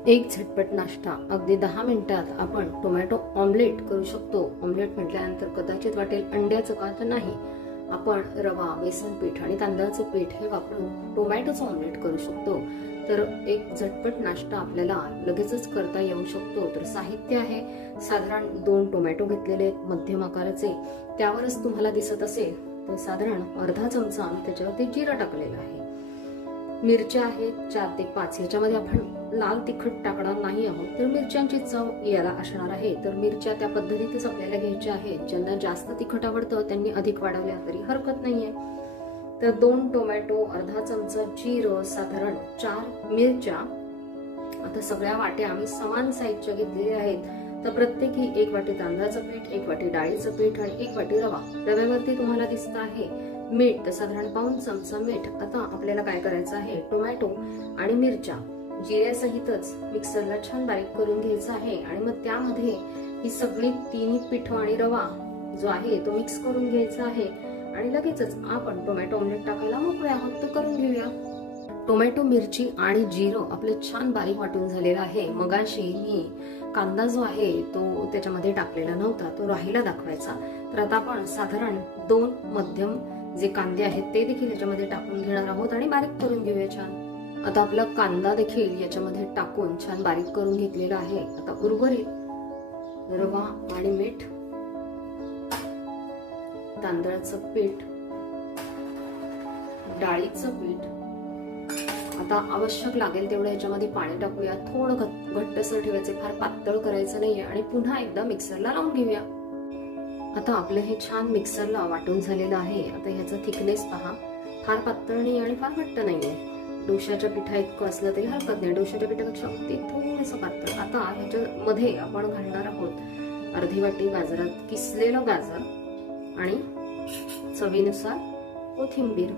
एक झटपट नाश्ता अगदी 10 मिनिटात आपण टोमॅटो ऑमलेट करू शकतो। ऑमलेट म्हटल्यानंतर कदाचित वाटेल अंड्याचं का, तर नाही, आपण रवा, बेसन पीठ आणि तांदळाचं पीठ हे वापरून टोमॅटोचं ऑमलेट करू शकतो। तर एक झटपट नाश्ता आपल्याला लगेचच करता येऊ शकतो। तर साहित्य आहे साधारण 2 टोमॅटो घेतलेले आहेत मध्यम आकाराचे, त्यावरच तुम्हाला दिसत असेल तर साधारण अर्धा चमचा त्याच्यावरती जिरा टाकलेला आहे। मिरच्या आहेत 4 ते 5, याच्यामध्ये आपण लाल तिखट टाकणार नाही आहोत, तर मिरच्यांची चव याला असणार आहे। तर मिरच्या त्या पद्धतीतच आपल्याला घ्यायच्या आहेत। ज्यांना जास्त तिखट आवडतं त्यांनी अधिक वाढवल्या तरी हरकत नाहीये। तर 2 टोमॅटो, अर्धा चमचा जिरं, साधारण 4 मिरच्या। आता सगळ्या वाट्या आम्ही समान साईजच्या घेतलेल्या आहेत। तर प्रत्येकी 1 वाटी तांदळाचं पीठ, 1 वाटी डाळीचं पीठ आणि 1 वाटी रवा। रव्यावरती तुम्हाला दिसत आहे मीठ, तर साधारण पाऊण चमचा मीठ। आता आपल्याला काय करायचं आहे, टोमॅटो आणि मिरच्या जिऱ्यासहितच मिक्सरला छान बारीक करून घ्यायचं आहे आणि मग त्यामध्ये ही सगळी तिन्ही पीठ आणि रवा जो आहे तो मिक्स करून घ्यायचा आहे आणि लगेचच आपण टोमॅटो ऑमलेट टाकायला मोकळे आहोत, तर करून घेऊया। टोमॅटो, मिरची आणि जिरं आपलं छान बारीक वाटून झालेलं आहे। मगाशी मी कांदा जो आहे तो त्याच्यामध्ये टाकलेला नव्हता, तो राहिला दाखवायचा। तर आता आपण साधारण 2 मध्यम जे कांदे आहेत ते देखील याच्यामध्ये टाकून घेणार आहोत आणि बारीक करून घेऊया छान। आता आपला कांदा देखील याच्यामध्ये टाकून छान बारीक करून घेतलेला आहे। आता उर्वरित रवा आणि मीठ, तांदळाचं पीठ, डाळीचं पीठ, आता आवश्यक लागेल तेवढं याच्यामध्ये पाणी टाकूया। थोडं घट्टसर ठेवायचं, फार पातळ करायचं नाहीये आणि पुन्हा एकदा मिक्सरला लावून घेऊया। आता आपलं हे छान मिक्सरला वाटून झालेलं आहे। आता ह्याचा थिकनेस पहा, फार पातळ नाही आणि फार घट्ट नाहीये। डोशाच्या पिठा इतकं असलं तरी हरकत नाही, डोशाच्या पिठापेक्षा अगदी थोडंसं पातळ। आता ह्याच्यामध्ये आपण घालणार आहोत अर्धी वाटी गाजरात किसलेलं गाजर आणि चवीनुसार कोथिंबीर।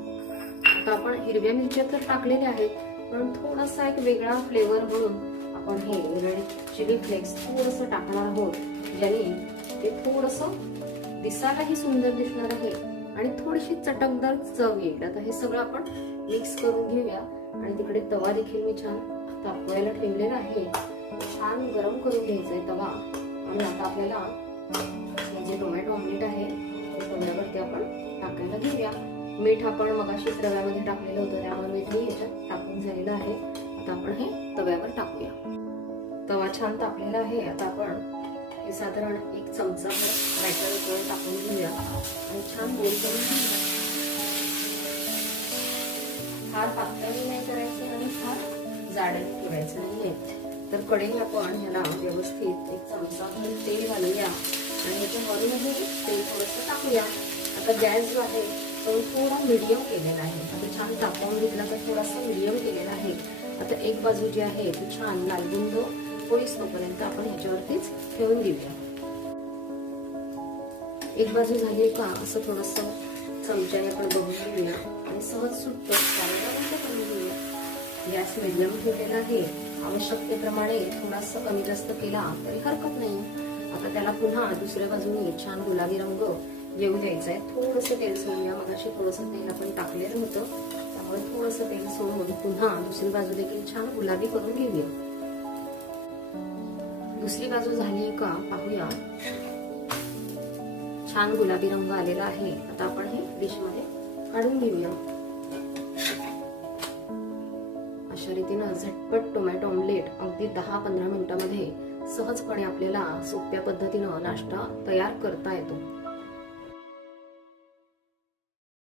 आता आपण हिरव्या मिरच्या तर टाकलेल्या आहेत, पण थोडासा एक वेगळा फ्लेवर म्हणून आपण हे रेड चिली फ्लेक्स थोडंसं टाकणार आहोत, ज्याने ते थोडंसं दिसायलाही सुंदर दिसणार आहे आणि थोडीशी चटकदार चव येईल। आता हे सगळं आपण मिक्स करून घेऊया आणि तिकडे तवा देखील मी छान तापवायला ठेवलेला आहे। छान गरम करून घ्यायचा आहे तवा आणि आता आपल्याला जे टोमॅटो ऑमलेट आहे ते तव्यावरती आपण टाकायला घेऊया। मीठ आपण मगाशीच रव्यामध्ये टाकलेलं होतं, त्यामुळे मीठही याच्यात टाकून झालेलं आहे। आता आपण हे तव्यावर टाकूया। तवा छान तापलेला आहे। आता आपण हे साधारण 1 चमचा बॅटर टाकून घेऊया आणि छान गोल करून घेऊया। फार पातळही नाही करायचं आणि फार जाडही ठेवायचं नाहीये। तर कढई आपण ह्याला व्यवस्थित 1 चमचा तेल घालूया आणि ह्याच्यावरूनही तेल थोडंसं टाकूया। आता गॅस जो आहे तो थोडा मीडियम केलेला आहे। आता छान तापवून घेतला तर थोडासा मीडियम केलेला आहे। आता एक बाजू जी आहे ती छान लालबुंद होईस तोपर्यंत आपण ह्याच्यावरतीच ठेवून देऊया। एक बाजू झाली का असं थोडंसं चमच्याने आपण बघून घेऊया आणि सहज सुटतं करून घेऊया। गॅस मिडियम ठेवलेला आहे, आवश्यकतेप्रमाणे थोडासा कमी जास्त केला तरी हरकत नाही। आता त्याला पुन्हा दुसऱ्या बाजूने छान गुलाबी रंग येऊ द्यायचा आहे। थोडंसं तेल सोडूया, मगाशी थोडंसं तेल आपण टाकलेलं होतं, त्यामुळे थोडंसं तेल सोडून पुन्हा दुसरी बाजू देखील छान गुलाबी करून घेऊया। दुसरी बाजू झाली का पाहूया, छान गुलाबी रंग आलेला आहे। आता आपण हे डिश मध्ये काढून घेऊया। अशा रीतीने झटपट टोमॅटो ऑमलेट अगदी 10-15 मिनिटांमध्ये सहजपणे आपल्याला सोप्या पद्धतीने नाश्ता तयार करता येतो।